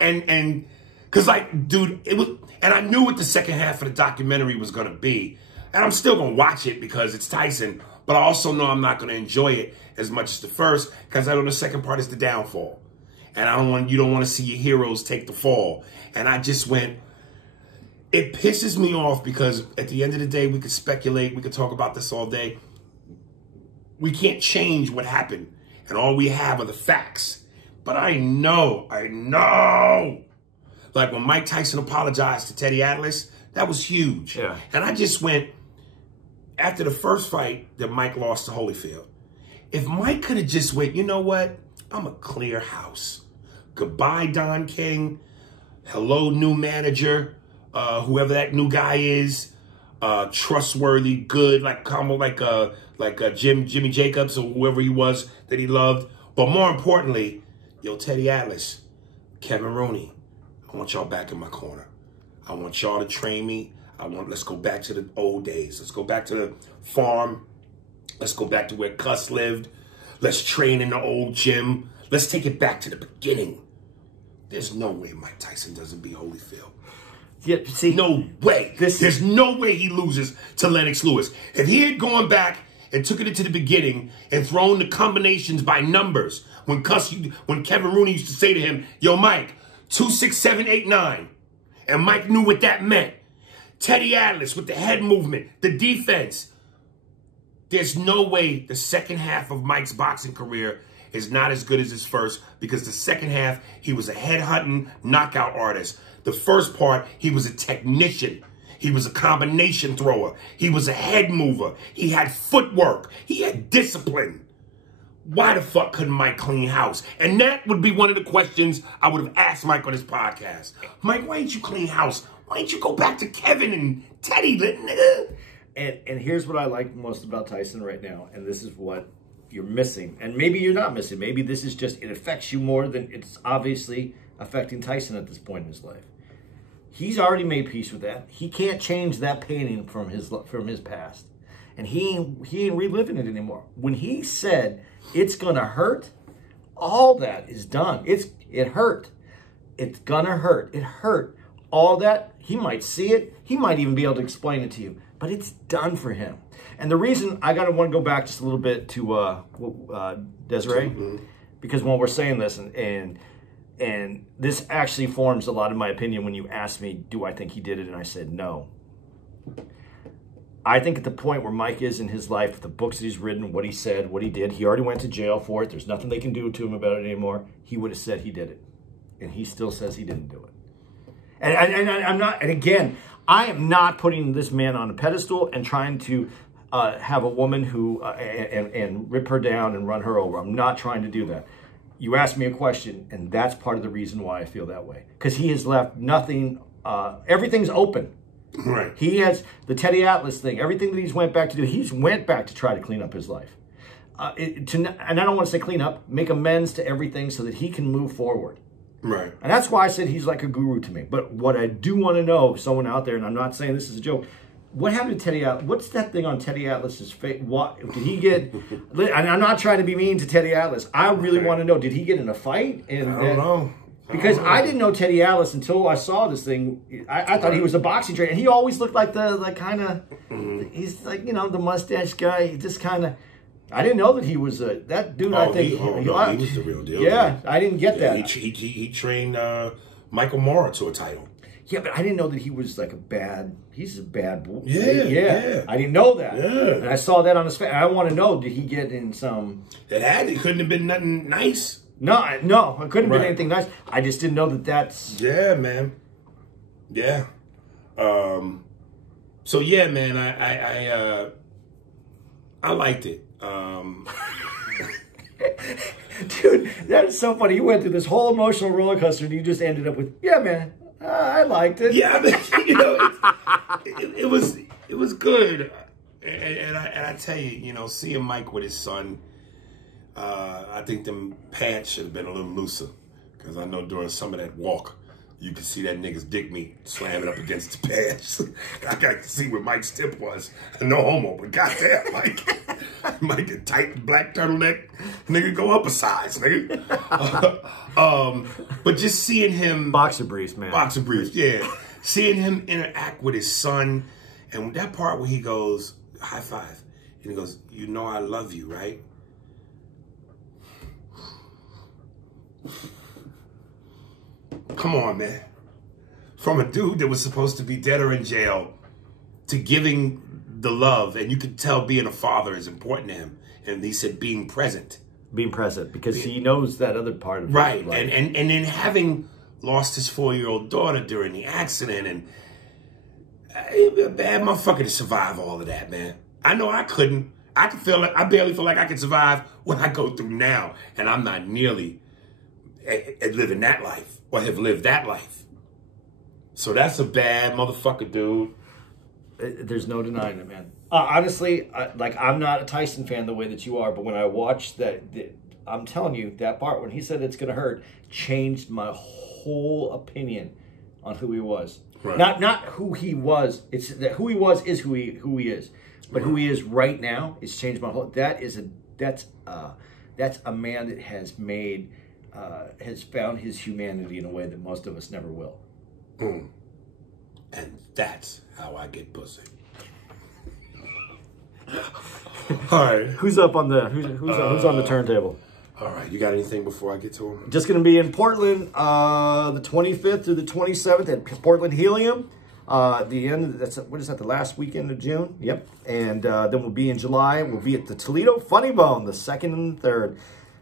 And cause like, dude, it was, and I knew what the second half of the documentary was going to be, and I'm still going to watch it because it's Tyson, but I also know I'm not going to enjoy it as much as the first, because I know the second part is the downfall, and you don't want to see your heroes take the fall. And I just went, it pisses me off because at the end of the day, we could speculate, we could talk about this all day. We can't change what happened, and all we have are the facts. But I know. Like when Mike Tyson apologized to Teddy Atlas, that was huge. Yeah. And I just went, after the first fight that Mike lost to Holyfield, if Mike could have just went, you know what? I'm a clear house. Goodbye, Don King. Hello, new manager. Whoever that new guy is. Trustworthy, good, like Jimmy Jacobs or whoever he was that he loved. But more importantly, yo, Teddy Atlas, Kevin Rooney, I want y'all back in my corner. I want y'all to train me. Let's go back to the old days. Let's go back to the farm. Let's go back to where Cuss lived. Let's train in the old gym. Let's take it back to the beginning. There's no way Mike Tyson doesn't beat Holyfield. Yeah, see, no way. There's no way he loses to Lennox Lewis. If he had gone back and took it into the beginning and thrown the combinations by numbers, when Kevin Rooney used to say to him, yo, Mike, 2, 6, 7, 8, 9. And Mike knew what that meant. Teddy Atlas with the head movement, the defense. There's no way the second half of Mike's boxing career is not as good as his first, because the second half, he was a head-hunting knockout artist. The first part, he was a technician. He was a combination thrower. He was a head mover. He had footwork. He had discipline. why the fuck couldn't Mike clean house? And that would be one of the questions I would have asked Mike on his podcast. Mike, why ain't you clean house? Why ain't you go back to Kevin and Teddy, nigga? And here's what I like most about Tyson right now, and this is what you're missing. And maybe you're not missing. Maybe this is just, it affects you more than it's obviously affecting Tyson at this point in his life. He's already made peace with that. He can't change that pain from his past. And he ain't reliving it anymore. When he said it's gonna hurt, all that is done. It hurt. It's gonna hurt. It hurt. All that, he might see it. He might even be able to explain it to you. But it's done for him. And the reason I want to go back just a little bit to Desiree, because when we're saying this, and this actually forms a lot of my opinion when you asked me, do I think he did it? And I said no. I think at the point where Mike is in his life, the books that he's written, what he said, what he did, he already went to jail for it. There's nothing they can do to him about it anymore. He would have said he did it. And he still says he didn't do it. And I'm not, and again, I am not putting this man on a pedestal and trying to have a woman who, and rip her down and run her over. I'm not trying to do that. You asked me a question, and that's part of the reason why I feel that way. Because he has left nothing, everything's open. Right. He has the Teddy Atlas thing, everything that he's went back to do, he's went back to try to clean up his life. And I don't want to say clean up, make amends to everything so that he can move forward. Right. And that's why I said he's like a guru to me. But what I do want to know, someone out there, and I'm not saying this is a joke, what happened to Teddy Atlas? What's that thing on Teddy Atlas's face? What did he get? And I'm not trying to be mean to Teddy Atlas. I really want to know, did he get in a fight? And I don't know. Because I didn't know Teddy Atlas until I saw this thing. I thought he was a boxing trainer. And he always looked like kind of, he's like, the mustache guy. He just kind of, I didn't know that he was that dude. I think he was the real deal. Yeah, man. I didn't get that. He trained Michael Mora to a title. Yeah, but I didn't know that he was like he's a bad boy. Yeah. I didn't know that. Yeah. And I saw that on his face. I want to know, did he get in some... It couldn't have been nothing nice. No, it couldn't have been anything nice. I just didn't know that's... Yeah, man. Yeah. So yeah, man, I liked it. Dude, that is so funny. You went through this whole emotional roller coaster and you just ended up with, yeah, man, I liked it. Yeah, I mean, it was good. And I tell you, seeing Mike with his son, I think them pants should have been a little looser. Because I know during some of that walk, you could see that nigga's dick meat slamming up against the pants. I got to see where Mike's tip was. No homo, but goddamn, Mike a tight black turtleneck. Nigga, go up a size, nigga. But just seeing him... Boxer briefs, man. Boxer briefs, yeah. Seeing him interact with his son. And that part where he goes, high five. And he goes, you know I love you, right? Come on, man. From a dude that was supposed to be dead or in jail to giving the love, and you could tell being a father is important to him. And he said being present. Being present, because he knows that other part of his life. Right, and then having lost his 4-year-old daughter during the accident, and a bad motherfucker to survive all of that, man. I know I couldn't. I barely feel like I can survive what I go through now, and I'm not nearly living that life or have lived that life. So that's a bad motherfucker, dude. There's no denying it, man. Honestly, I'm not a Tyson fan the way that you are, but when I watched that, I'm telling you, that part when he said it's going to hurt changed my whole opinion on who he was. Right. Not who he was. It's that who he was is who he is. But who he is right now, it's changed my whole. That's a man that has made has found his humanity in a way that most of us never will. And that's how I get pussy. All right, who's up on the who's on the turntable? All right, you got anything before I get to him? Just going to be in Portland, the 25th through the 27th at Portland Helium. The end. What is that? The last weekend of June. Yep. And then we'll be in July. We'll be at the Toledo Funny Bone, the 2nd and 3rd.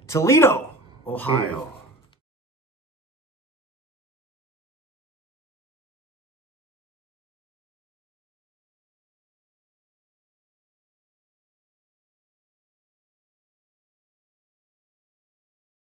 Toledo, Ohio.